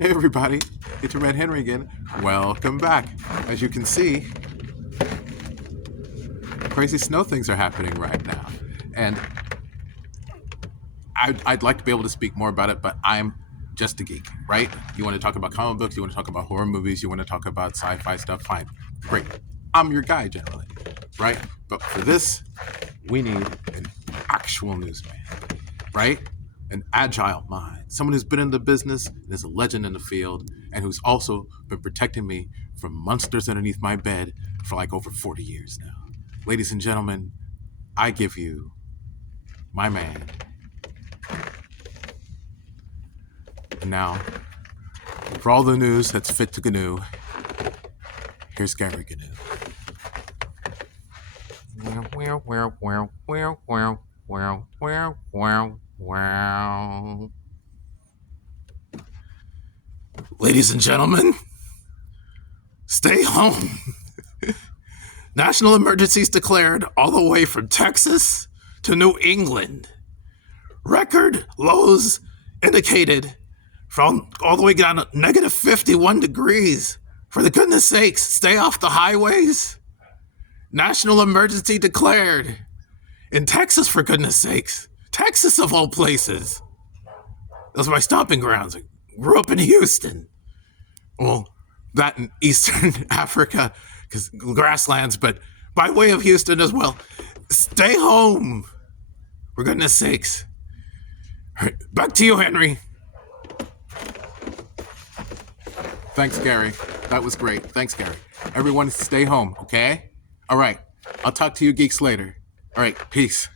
Hey everybody, it's your Red Henry again. Welcome back. As you can see, crazy snow things are happening right now. And I'd like to be able to speak more about it, but I'm just a geek, right? You want to talk about comic books, you want to talk about horror movies, you want to talk about sci-fi stuff, fine. Great. I'm your guy generally, right? But for this, we need an actual newsman, right? An agile mind, someone who's been in the business and is a legend in the field, and who's also been protecting me from monsters underneath my bed for like over 40 years now. Ladies and gentlemen, I give you my man. And now, for all the news that's fit to GNU, here's Gary GNU. Ladies and gentlemen, stay home. National emergencies declared all the way from Texas to New England. Record lows indicated from all the way down to negative 51 degrees. For the goodness sakes, stay off the highways. National emergency declared in Texas, for goodness sakes. Texas of all places. Those are my stomping grounds. I grew up in Houston. Well, that in Eastern Africa, because grasslands, but by way of Houston as well. Stay home, for goodness sakes. All right, back to you, Henry. Thanks, Gary. That was great. Thanks, Gary. Everyone stay home, okay? All right. I'll talk to you geeks later. All right, peace.